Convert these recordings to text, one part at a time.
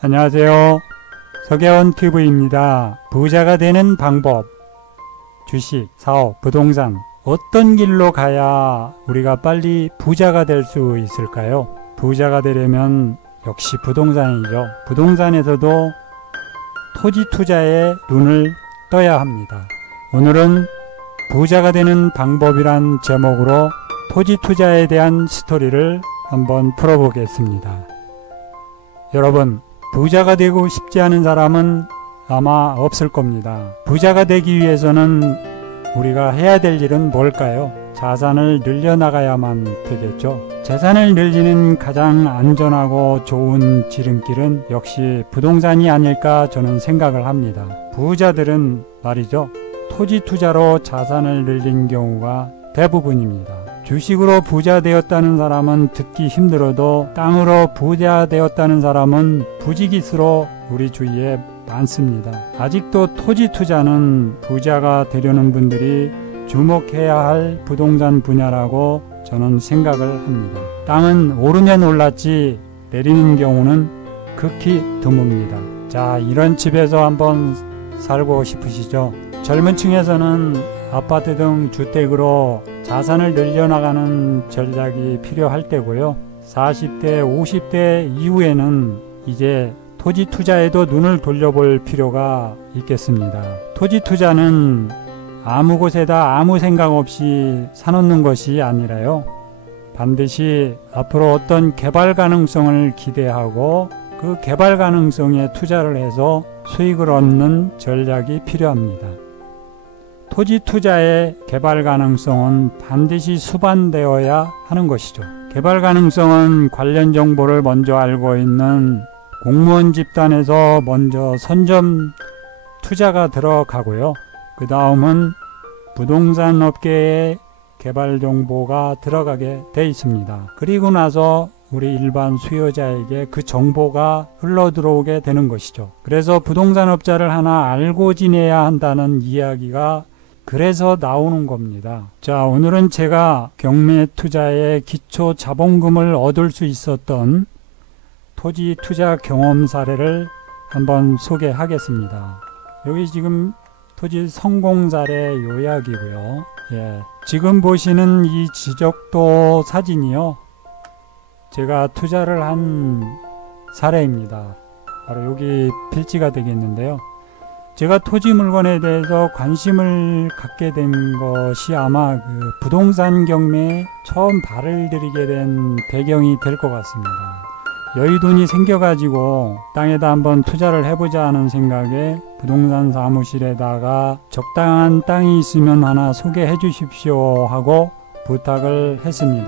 안녕하세요. 서계원TV입니다. 부자가 되는 방법, 주식, 사업, 부동산 어떤 길로 가야 우리가 빨리 부자가 될 수 있을까요? 부자가 되려면 역시 부동산이죠. 부동산에서도 토지 투자에 눈을 떠야 합니다. 오늘은 부자가 되는 방법이란 제목으로 토지 투자에 대한 스토리를 한번 풀어보겠습니다. 여러분, 부자가 되고 싶지 않은 사람은 아마 없을 겁니다. 부자가 되기 위해서는 우리가 해야 될 일은 뭘까요? 자산을 늘려나가야만 되겠죠. 재산을 늘리는 가장 안전하고 좋은 지름길은 역시 부동산이 아닐까 저는 생각을 합니다. 부자들은 말이죠, 토지 투자로 자산을 늘린 경우가 대부분입니다. 주식으로 부자 되었다는 사람은 듣기 힘들어도 땅으로 부자 되었다는 사람은 부지기수로 우리 주위에 많습니다. 아직도 토지 투자는 부자가 되려는 분들이 주목해야 할 부동산 분야라고 저는 생각을 합니다. 땅은 오르면 올랐지 내리는 경우는 극히 드뭅니다. 자, 이런 집에서 한번 살고 싶으시죠? 젊은 층에서는 아파트 등 주택으로 자산을 늘려나가는 전략이 필요할 때고요. 40대, 50대 이후에는 이제 토지 투자에도 눈을 돌려볼 필요가 있겠습니다. 토지 투자는 아무 곳에다 아무 생각 없이 사놓는 것이 아니라요, 반드시 앞으로 어떤 개발 가능성을 기대하고 그 개발 가능성에 투자를 해서 수익을 얻는 전략이 필요합니다. 토지 투자의 개발 가능성은 반드시 수반되어야 하는 것이죠. 개발 가능성은 관련 정보를 먼저 알고 있는 공무원 집단에서 먼저 선점 투자가 들어가고요. 그 다음은 부동산 업계의 개발 정보가 들어가게 돼 있습니다. 그리고 나서 우리 일반 수요자에게 그 정보가 흘러 들어오게 되는 것이죠. 그래서 부동산 업자를 하나 알고 지내야 한다는 이야기가 그래서 나오는 겁니다. 자, 오늘은 제가 경매 투자의 기초 자본금을 얻을 수 있었던 토지 투자 경험 사례를 한번 소개하겠습니다. 여기 지금 토지 성공 사례 요약이고요. 지금 보시는 이 지적도 사진이요, 제가 투자를 한 사례입니다. 바로 여기 필지가 되겠는데요. 제가 토지 물건에 대해서 관심을 갖게 된 것이 아마 그 부동산 경매에 처음 발을 들이게 된 배경이 될 것 같습니다. 여윳돈이 생겨가지고 땅에다 한번 투자를 해보자 하는 생각에 부동산 사무실에다가 적당한 땅이 있으면 하나 소개해 주십시오 하고 부탁을 했습니다.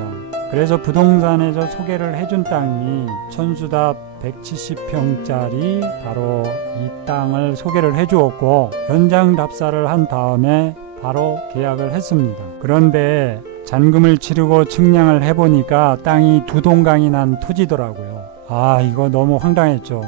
그래서 부동산에서 소개를 해준 땅이 천수답 170평짜리 바로 이 땅을 소개를 해주었고, 현장 답사를 한 다음에 바로 계약을 했습니다. 그런데 잔금을 치르고 측량을 해보니까 땅이 2동강이 난 토지더라고요. 아, 이거 너무 황당했죠.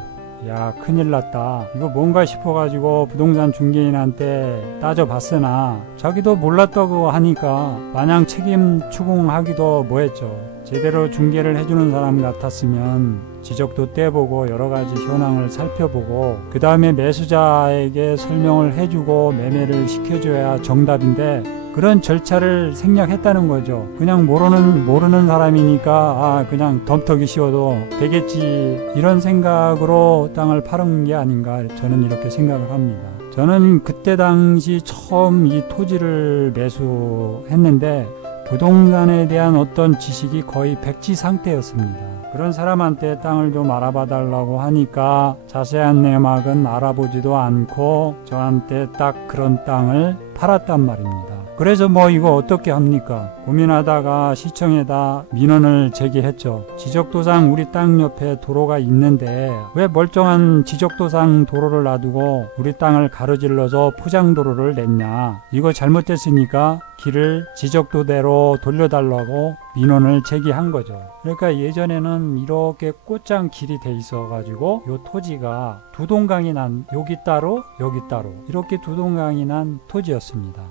야, 큰일 났다. 이거 뭔가 싶어가지고 부동산 중개인한테 따져봤으나 자기도 몰랐다고 하니까 마냥 책임 추궁하기도 뭐했죠. 제대로 중개를 해주는 사람 같았으면 지적도 떼보고 여러가지 현황을 살펴보고 그 다음에 매수자에게 설명을 해주고 매매를 시켜줘야 정답인데, 그런 절차를 생략했다는 거죠. 그냥 모르는 사람이니까 그냥 덤터기 씌워도 되겠지, 이런 생각으로 땅을 팔은 게 아닌가, 저는 이렇게 생각을 합니다. 저는 그때 당시 처음 이 토지를 매수했는데 부동산에 대한 어떤 지식이 거의 백지 상태였습니다. 그런 사람한테 땅을 좀 알아봐 달라고 하니까 자세한 내막은 알아보지도 않고 저한테 딱 그런 땅을 팔았단 말입니다. 그래서 뭐 이거 어떻게 합니까? 고민하다가 시청에다 민원을 제기했죠. 지적도상 우리 땅 옆에 도로가 있는데 왜 멀쩡한 지적도상 도로를 놔두고 우리 땅을 가로질러서 포장도로를 냈냐, 이거 잘못됐으니까 길을 지적도대로 돌려달라고 민원을 제기한 거죠. 그러니까 예전에는 이렇게 꽃장 길이 돼 있어 가지고 요 토지가 2동강이 난, 여기 따로 여기 따로 이렇게 2동강이 난 토지였습니다.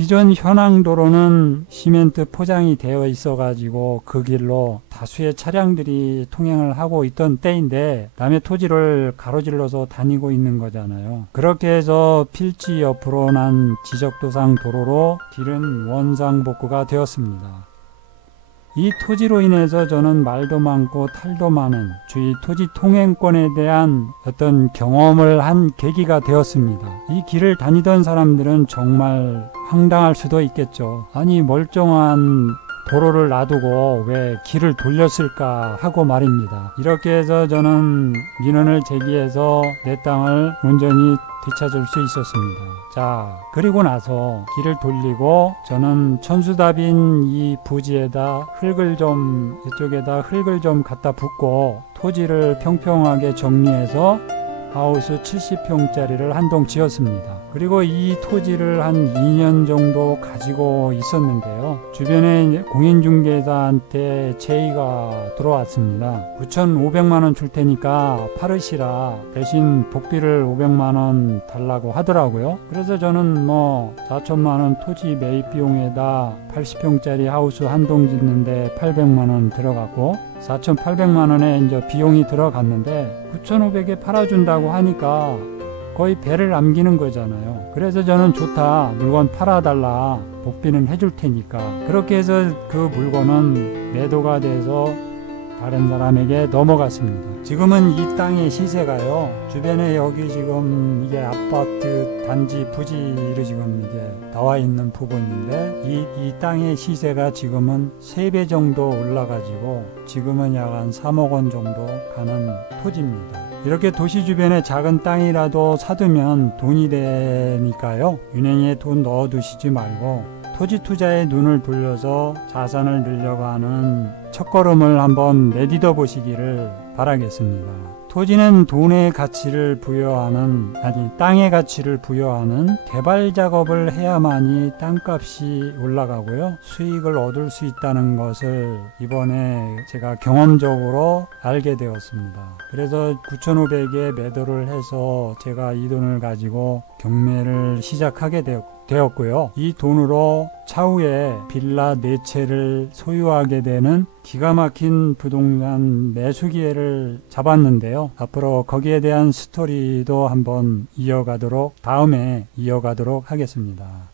기존 현황도로는 시멘트 포장이 되어 있어 가지고 그 길로 다수의 차량들이 통행을 하고 있던 때인데 남의 토지를 가로질러서 다니고 있는 거잖아요. 그렇게 해서 필지 옆으로 난 지적도상 도로로 길은 원상복구가 되었습니다. 이 토지로 인해서 저는 말도 많고 탈도 많은 주위 토지 통행권에 대한 어떤 경험을 한 계기가 되었습니다. 이 길을 다니던 사람들은 정말 황당할 수도 있겠죠. 아니 멀쩡한 도로를 놔두고 왜 길을 돌렸을까 하고 말입니다. 이렇게 해서 저는 민원을 제기해서 내 땅을 온전히 되찾을 수 있었습니다. 자, 그리고 나서 길을 돌리고 저는 천수답인 이 부지에다 이쪽에다 흙을 좀 갖다 붓고 토지를 평평하게 정리해서 하우스 70평짜리를 한 동 지었습니다. 그리고 이 토지를 한 2년 정도 가지고 있었는데요. 주변에 공인중개사한테 제의가 들어왔습니다. 9,500만원 줄 테니까 팔으시라. 대신 복비를 500만원 달라고 하더라고요. 그래서 저는 4천만원 토지 매입 비용에다 80평짜리 하우스 한 동 짓는데 800만원 들어갔고 4,800만원에 이제 비용이 들어갔는데 9,500에 팔아준다고 하니까 거의 배를 남기는 거잖아요. 그래서 저는 좋다. 물건 팔아달라. 복비는 해줄 테니까. 그렇게 해서 그 물건은 매도가 돼서 다른 사람에게 넘어갔습니다. 지금은 이 땅의 시세가요. 주변에 여기 지금 이게 아파트 단지 부지로 지금 이게 나와 있는 부분인데 이 땅의 시세가 지금은 3배 정도 올라가지고 지금은 약 한 3억 원 정도 가는 토지입니다. 이렇게 도시 주변에 작은 땅이라도 사두면 돈이 되니까요. 은행에 돈 넣어두시지 말고 토지 투자에 눈을 돌려서 자산을 늘려가는 첫걸음을 한번 내딛어 보시기를 바라겠습니다. 토지는 돈의 가치를 땅의 가치를 부여하는 개발 작업을 해야만이 땅값이 올라가고요. 수익을 얻을 수 있다는 것을 이번에 제가 경험적으로 알게 되었습니다. 그래서 9,500에 매도를 해서 제가 이 돈을 가지고 경매를 시작하게 되었고요. 이 돈으로 차후에 빌라 4채를 소유하게 되는 기가 막힌 부동산 매수 기회를 잡았는데요. 앞으로 거기에 대한 스토리도 한번 다음에 이어가도록 하겠습니다.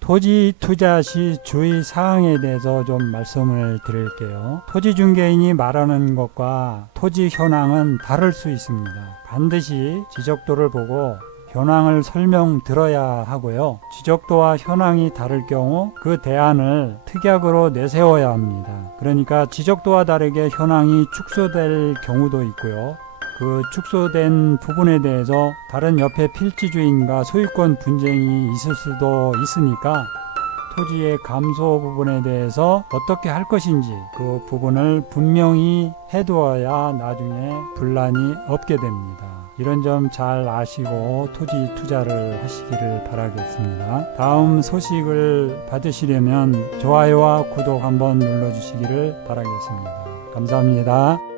토지 투자 시 주의 사항에 대해서 좀 말씀을 드릴게요. 토지 중개인이 말하는 것과 토지 현황은 다를 수 있습니다. 반드시 지적도를 보고 현황을 설명 들어야 하고요. 지적도와 현황이 다를 경우 그 대안을 특약으로 내세워야 합니다. 그러니까 지적도와 다르게 현황이 축소될 경우도 있고요. 그 축소된 부분에 대해서 다른 옆에 필지주인과 소유권 분쟁이 있을 수도 있으니까 토지의 감소 부분에 대해서 어떻게 할 것인지 그 부분을 분명히 해두어야 나중에 분란이 없게 됩니다. 이런 점 잘 아시고 토지 투자를 하시기를 바라겠습니다. 다음 소식을 받으시려면 좋아요와 구독 한번 눌러주시기를 바라겠습니다. 감사합니다.